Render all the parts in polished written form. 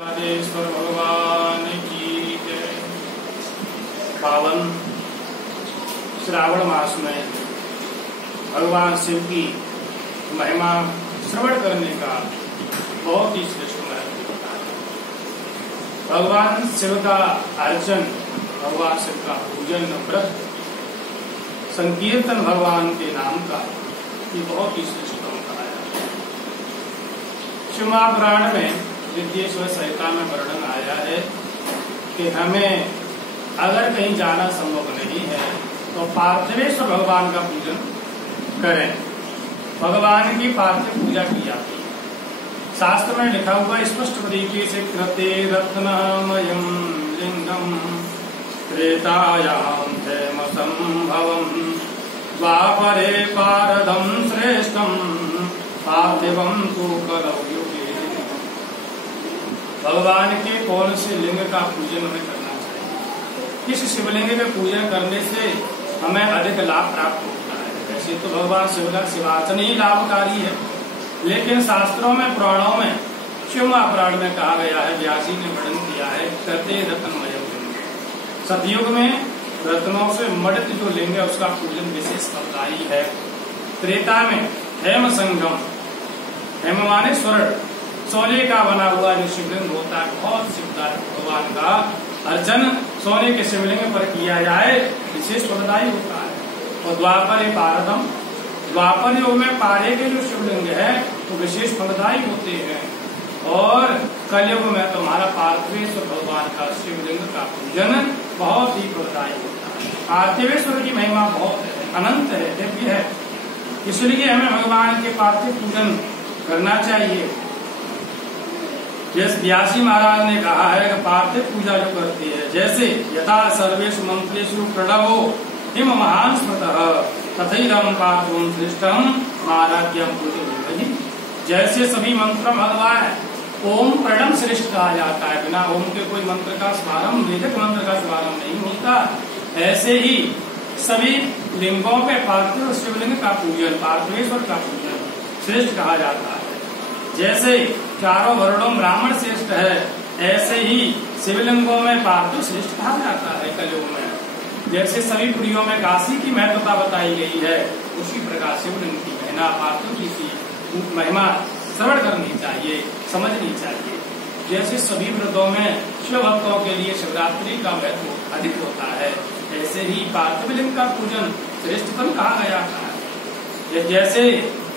राजेश्वर भगवान की जय। पावन श्रावण मास में भगवान शिव की महिमा श्रवण करने का बहुत ही श्रेष्ठ महत्व होता है। भगवान शिव का अर्चन, भगवान शिव का पूजन, व्रत, संकीर्तन भगवान के नाम का ये बहुत ही श्रेष्ठ होता है। शिव महापुराण में विद्येश्वर संहिता में वर्णन आया है कि हमें अगर कहीं जाना संभव नहीं है तो पार्थिवेश्वर भगवान का पूजन करें। भगवान की पार्थिव पूजा की जाती है। शास्त्र में लिखा हुआ स्पष्ट तरीके से कृते रत्नमयम् लिंगम त्रेतायाम हेम संभवम् द्वापरे पारदं श्रेष्ठम पार्थिवं तु कलौ युगे। भगवान के कौन से लिंग का पूजन हमें करना चाहिए, किस शिवलिंग के पूजन करने से हमें अधिक लाभ प्राप्त होता है। वैसे तो भगवान शिव का शिवार्चन ही लाभकारी है, लेकिन शास्त्रों में, पुराणों में, शिव महापुराण में कहा गया है, व्यास जी ने वर्णन किया है, कृते रत्नमय लिंग। सतयुग में रत्नों से मडित जो लिंग है उसका पूजन विशेष फलदायी है। त्रेता में हेम संगम, हेम माने स्वर्ण, सोने का बना हुआ जो शिवलिंग होता है बहुत शिवदायक। भगवान का अर्चन सोने के शिवलिंग पर किया जाए विशेष फलदायी होता है। और द्वापर पारदम, द्वापर युग में पारे के जो शिवलिंग है वो विशेष फलदायी होते हैं। और कलयुग में तुम्हारा पार्थिवेश्वर भगवान का शिवलिंग का पूजन बहुत ही फलदायी होता है। पार्थिवेश्वर की महिमा बहुत है, अनंत है, दिव्य है, इसलिए हमें भगवान के पार्थिव पूजन करना चाहिए। जैसे व्यासी महाराज ने कहा है कि पार्थिव पूजा जो करती है, जैसे यथा सर्वेषु मंत्रेषु प्रणवो हिम महान स्मृतः तथैरं पार्थं श्रेष्ठं महाराज्यं पूजयति। जैसे सभी मंत्र भगवान ओम प्रणव श्रेष्ठ कहा जाता है, बिना ओम के कोई मंत्र का शुभारंभ, वेदिक मंत्र का शुभारंभ नहीं होता। ऐसे ही सभी लिंगों पे पार्थिव शिवलिंग का पूजन, पार्थिवेश्वर का पूजन श्रेष्ठ कहा जाता है। जैसे चारों वर्णों ब्राह्मण श्रेष्ठ है, ऐसे ही शिवलिंगों में पार्थिव श्रेष्ठ कहा जाता है कलयुग में। जैसे सभी पुरियों में काशी की महत्वता बताई गई है, उसी प्रकार शिवलिंग की महिमा, पार्थिव की महिमा श्रवण करनी चाहिए, समझनी चाहिए। जैसे सभी व्रतों में शिव भक्तों के लिए शिवरात्रि का महत्व अधिक होता है, ऐसे ही पार्थिव लिंग का पूजन श्रेष्ठतम कहा गया है। जैसे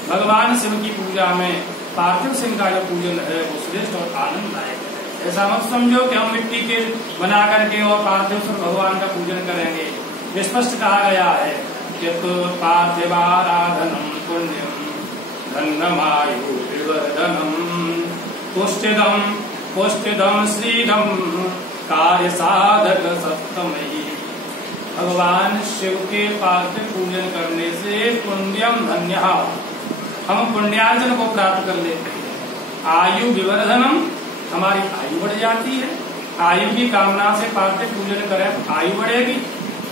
भगवान शिव की पूजा में पार्थिव सिंह का जो पूजन है वो श्रेष्ठ और आनंददायक है। ऐसा मत समझो कि हम मिट्टी के बना करके और पार्थिव भगवान का पूजन करेंगे। स्पष्ट कहा गया है कि तो पार्थिवाराधनम पुण्यम धन्यमायु विवर्धनम पुष्टिदम पुष्टिदम श्रीदम कार्य साधक सप्तमयी। भगवान शिव के पार्थिव पूजन करने से पुण्यम धन्य, हम पुण्यार्जन को प्राप्त कर लेते हैं। आयु विवर्धनम, हमारी आयु बढ़ जाती है। आयु की कामना से पार्थिव पूजन करें तो आयु बढ़ेगी।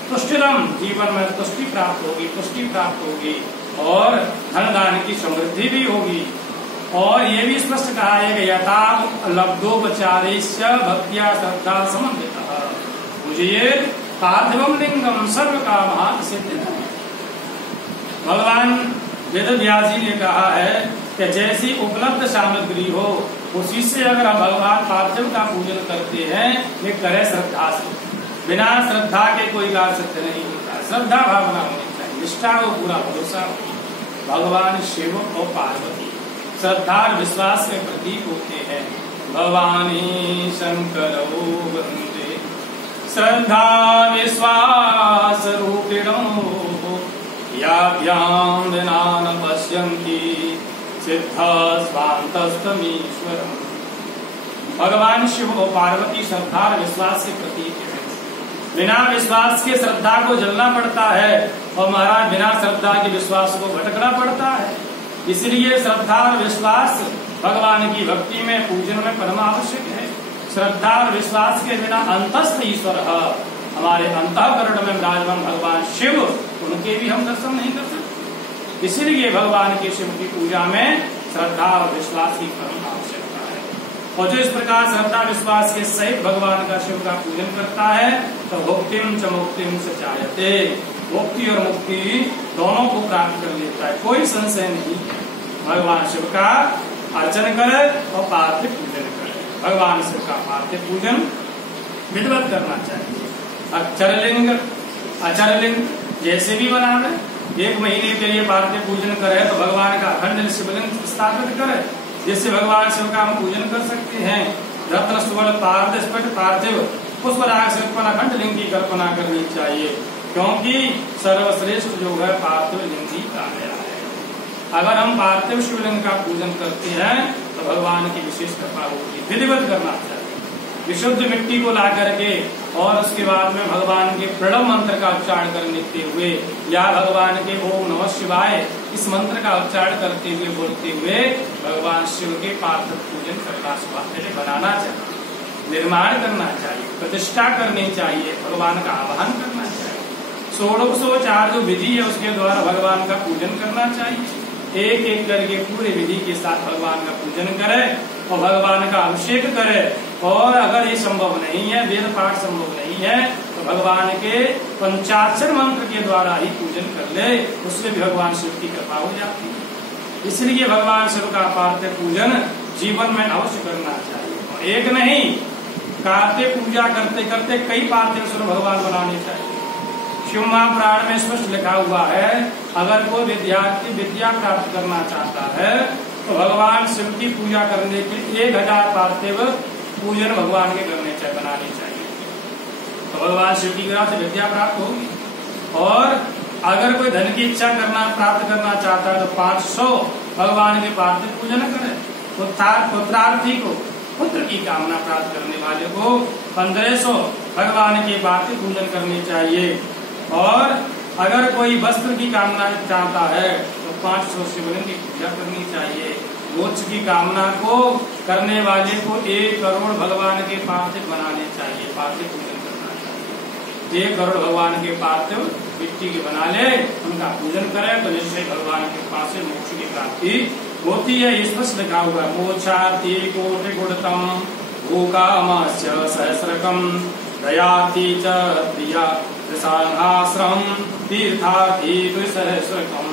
तुष्टिदम, जीवन में तुष्टि प्राप्त होगी, पुष्टि प्राप्त होगी और धन दान की समृद्धि भी होगी। और ये भी स्पष्ट कहा है कि यथा लब्धोपचारेश्य भक्त्या श्रद्धा समन्वितः पूजये पार्थिवम लिंगम सर्व कामाः सिद्धिः। भगवान वेद व्यास जी ने कहा है कि जैसी उपलब्ध सामग्री हो उसी से अगर हम भगवान पार्थिव का पूजन करते हैं, ये करें श्रद्धा से। बिना श्रद्धा के कोई कार्य सिद्ध नहीं होता। श्रद्धा भावना होनी चाहिए, निष्ठा हो, पूरा भरोसा हो। भगवान शिव और पार्वती श्रद्धा और विश्वास के प्रतीक होते हैं। भवानी शंकरो वंदे श्रद्धा विश्वास रूपिणो याभ्यां विना पश्यन्ति सिद्धा स्वान्तस्तमीश्वरम्। भगवान शिव और पार्वती श्रद्धा और विश्वास से प्रतीक है। बिना विश्वास के श्रद्धा को जलना पड़ता है और महाराज बिना श्रद्धा के विश्वास को भटकना पड़ता है। इसलिए श्रद्धा और विश्वास भगवान की भक्ति में, पूजन में परम आवश्यक है। श्रद्धा और विश्वास के बिना अंतस्थ ईश्वर हमारे अंतःकरण में विराजमान भगवान शिव, उनके भी हम दर्शन नहीं कर सकते। इसलिए भगवान के शिव की पूजा में श्रद्धा और विश्वास की परम आवश्यकता है। और जो इस प्रकार श्रद्धा विश्वास के सहित भगवान का शिव का पूजन करता है तो भुक्तिम च मुक्तिम च चाहते, मुक्ति और मुक्ति दोनों को प्राप्त कर लेता है, कोई संशय नहीं। भगवान शिव का अर्चन करे और पार्थिव पूजन करे। भगवान शिव का पार्थिव पूजन विधिवत करना चाहिए। अक्षरलिंग अचरलिंग जैसे भी बनावे, 1 महीने के लिए पार्थिव पूजन करे तो भगवान का अखंड शिवलिंग स्थापित करे, जिससे भगवान शिव का हम पूजन कर सकते हैं। रत्न सुवर्ण पार्थ स्फटिक पार्थिव पुष्पराग से उत्पन्न अखंड लिंग की कल्पना करनी चाहिए, क्योंकि सर्वश्रेष्ठ जो है पार्थिव लिंग ही कहा गया है। अगर हम पार्थिव शिवलिंग का पूजन करते हैं तो भगवान की विशेष कृपा होगी। विधिवत करना चाहिए, विशुद्ध मिट्टी को ला करके और उसके बाद में भगवान के प्रणव मंत्र का उच्चारण करते हुए या भगवान के ओम नमः शिवाय इस मंत्र का उच्चारण करते हुए बोलते हुए भगवान शिव के पार्थिव पूजन करना पहले बनाना चाहिए, निर्माण करना चाहिए, प्रतिष्ठा करनी चाहिए, भगवान का आवाहन करना चाहिए। 1604 जो विधि है उसके द्वारा भगवान का पूजन करना चाहिए। एक एक करके पूरे विधि के साथ भगवान का पूजन करे और भगवान का अभिषेक करे। और अगर ये संभव नहीं है, वेद पाठ संभव नहीं है, तो भगवान के पंचाक्षर मंत्र के द्वारा ही पूजन कर ले, उससे भी भगवान शिव की कृपा हो जाती है। इसलिए भगवान शिव का पार्थिव पूजन जीवन में अवश्य करना चाहिए। और एक नहीं, कार्तिक पूजा करते करते कई पार्थिव स्वरूप भगवान बनाने चाहिए। शिव महापुराण में स्पष्ट लिखा हुआ है, अगर कोई विद्यार्थी विद्या प्राप्त करना चाहता है तो भगवान शिव की पूजा करने के 1000 पार्थिव पूजन भगवान के करने चाहिए, बनाने चाहिए, तो भगवान शिव की कृपा से विद्या प्राप्त होगी। और अगर कोई धन की इच्छा प्राप्त करना चाहता है तो 500 भगवान के पार्थिव पूजन करे। पुत्रार्थी को, पुत्र की कामना प्राप्त करने वाले को 1500 भगवान के पार्थिव पूजन करने चाहिए। और अगर कोई वस्त्र की कामना चाहता है तो 500 शिवलिंग की पूजा करनी चाहिए। मोक्ष की कामना को करने वाले को 1 करोड़ भगवान के पार्थिव बनाने चाहिए, पार्थिव पूजन करना चाहिए। 1 करोड़ भगवान के पार्थिव मिट्टी के बना ले, उनका पूजन करे तो निश्चय भगवान के पास से मोक्ष की प्राप्ति होती है। स्पष्ट लिखा हुआ है, मोक्षार्थी कोटि गुणतम भूकामस्य सहस्रकम दयार्थी च प्रिया प्रसादाश्रम तीर्थार्थी द्विसहस्रकम।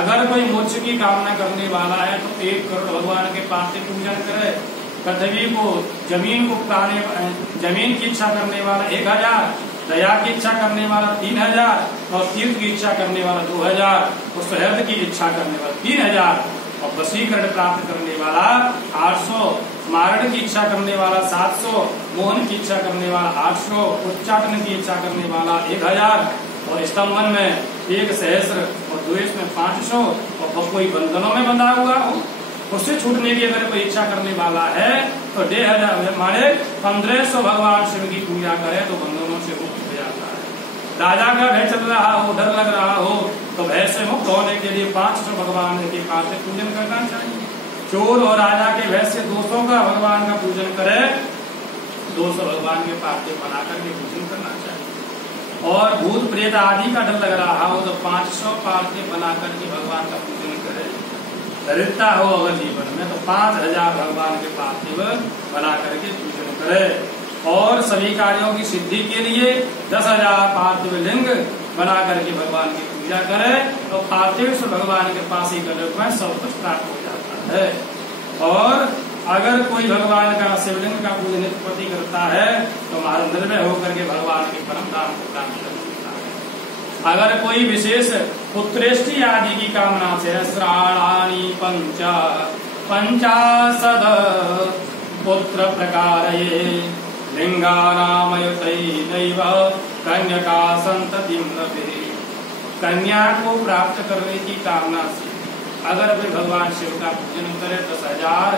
अगर कोई मोक्ष की कामना करने वाला है तो 1 करोड़ भगवान के पार्थिव पूजन करे। पृथ्वी को, जमीन को पाने, जमीन की इच्छा करने वाला 1000, दया की इच्छा करने वाला 3000 और तीर्थ की इच्छा करने वाला 2000 और सुहृद की इच्छा करने वाला 3000 और वशीकरण प्राप्त करने वाला 800, मारण की इच्छा करने वाला 700, मोहन की इच्छा करने वाला 800, उच्चाटन की इच्छा करने वाला 1000 और स्तंभन में 1 सहस्र और द्वेष में 500 और कोई बंधनों में बंधा हुआ हो उससे छूटने की अगर कोई इच्छा करने वाला है तो 1500 माने 1500 भगवान शिव की पूजा करे तो बंधनों से मुक्त हो जाता है। राजा का भय चल रहा हो, डर लग रहा हो तो भय से मुक्त होने के लिए 500 भगवान के पार्थिव पूजन करना चाहिए। चोर और राजा के भय से 200 का भगवान का पूजन करे, 200 भगवान के पार्थिव बना करके पूजन करना चाहिए। और भूत प्रेत आदि का डर लग रहा हो तो 500 पार्थिव बना करके भगवान का पूजन करे। दरिद्रता हो अगर जीवन में तो 5000 भगवान के पार्थिव बना करके पूजन करे। और सभी कार्यों की सिद्धि के लिए 10,000 पार्थिव लिंग बना करके भगवान की पूजा करे तो पार्थिव से भगवान के पास ही करने में सब कुछ प्राप्त हो जाता है। और अगर कोई भगवान का शिवलिंग का पूजन प्रति करता है तो निर्भय होकर के भगवान के परम धाम को प्राप्त कर सकता है। अगर कोई विशेष पुत्रेष्टि आदि की कामना से श्राणानि पंचाशद पुत्र प्रकार लिंगानामयुतैनैव कन्यका संततिं लभे। कन्या को प्राप्त करने की कामना से अगर वे भगवान शिव का पूजन करे 10,000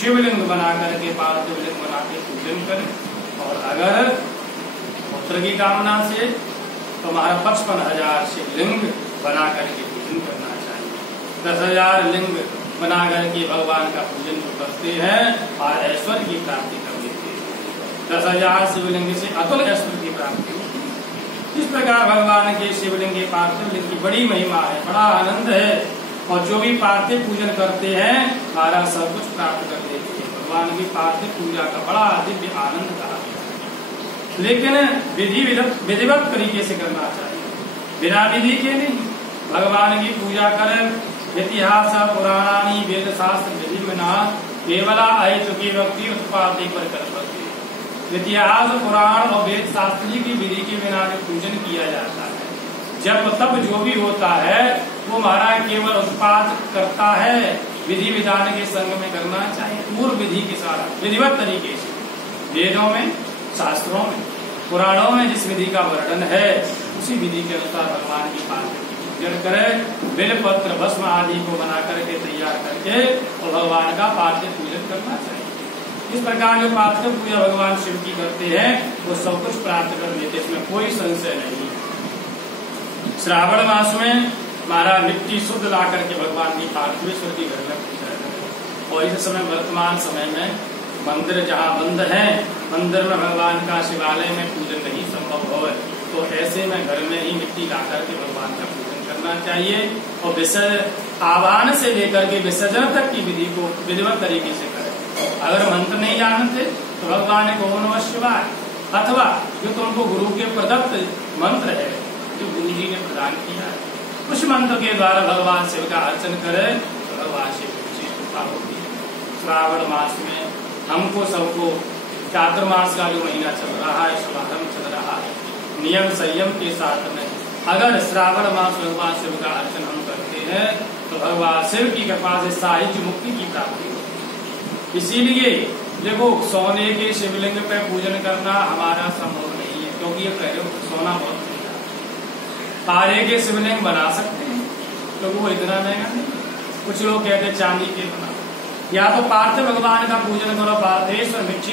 शिवलिंग बना करके पार्थिव लिंग बना के पूजन करे। और अगर पुत्र की कामना से तो हमारा 55,000 शिवलिंग बना करके पूजन करना चाहिए। 10,000 लिंग बना करके भगवान का पूजन करते हैं और ऐश्वर्य की प्राप्ति कर लेते हैं। 10,000 शिवलिंग से अतुल ऐश्वर्य की प्राप्ति होती है। इस प्रकार भगवान के शिवलिंग के पार्थिव लिंग की बड़ी महिमा है, बड़ा आनंद है। और जो भी पार्थिव पूजन करते हैं हमारा सब कुछ प्राप्त कर लेते हैं। भगवान की पार्थिव पूजा का बड़ा दिव्य आनंद कहा गया। लेकिन विधिवत तरीके से करना चाहिए, बिना विधि के नहीं। भगवान की पूजा करें इतिहास पुराणानी वेद शास्त्र विधि बिना केवला अहित की व्यक्ति उत्पादे पर कल्पते। इतिहास पुराण और वेद शास्त्री की विधि के बिना जो पूजन किया जाता है, जब तब जो भी होता है वो महाराज केवल उत्पाद करता है, विधि विधान के संग में करना चाहिए, पूर्व विधि के साथ विधिवत तरीके से। वेदों में, शास्त्रों में, पुराणों में जिस विधि का वर्णन है उसी विधि के अनुसार भगवान की पार्थिव पूजन करें। बेलपत्र भस्म आदि को बना करके तैयार करके और भगवान का पार्थिव पूजन करना चाहिए। इस प्रकार जो पार्थिव पूजा भगवान शिव की करते हैं वो सब कुछ प्राप्त कर लेते, इसमें कोई संशय नहीं। श्रावण मास में महाराज मिट्टी शुद्ध ला करके भगवान की पार्थिवेश्वर की घर में पूजा करें। और इस समय वर्तमान समय में मंदिर जहाँ बंद है, मंदिर में भगवान का शिवालय में पूजन नहीं संभव हो, तो ऐसे में घर में ही मिट्टी ला करके भगवान का पूजन करना चाहिए। और विसर्जन आह्वान से लेकर के विसर्जन तक की विधि को विधिवत तरीके से करें। अगर मंत्र नहीं जानते तो भगवान को ओम नमः शिवाय अथवा जो तुमको गुरु के प्रदत्त मंत्र है जो गुरु जी ने प्रदान किया है उस मंत्र के द्वारा भगवान शिव का अर्चन करें तो भगवान शिव की कृपा होती है। श्रावण मास में हमको सबको चातुर्मास का जो महीना चल रहा है, शुभारंभ चल रहा है, नियम संयम के साथ में अगर श्रावण मास भगवान शिव का अर्चन हम करते हैं तो भगवान शिव की कृपा से साहित्य मुक्ति की प्राप्ति होती है। इसीलिए देखो सोने के शिवलिंग पे पूजन करना हमारा संभव नहीं है, क्योंकि ये पहले सोना बहुत महंगा। तारे के शिवलिंग बना सकते हैं क्योंकि वो इतना महंगा नहीं। कुछ लोग कहते चांदी के बना, या तो पार्थिव भगवान का पूजन करो, पार्थेश्वर मिट्टी